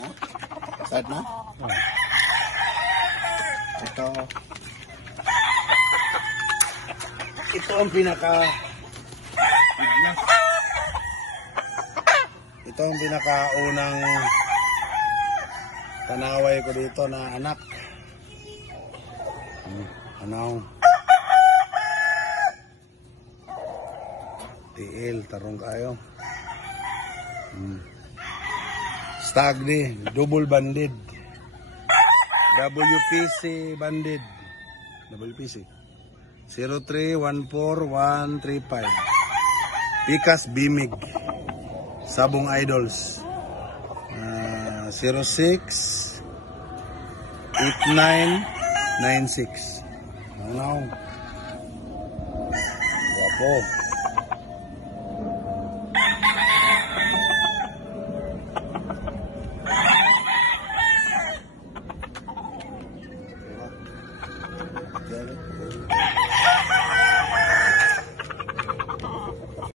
Na? Start na? Ito ang ito ang pinakaunang tanaway ko dito na anak. Ano? TL, tarong kayo. Stag di, double banded. WPC banded. WPC. 0314135. Pikas Bimig. Sabong Idols. 068996. Ano? Guwapo.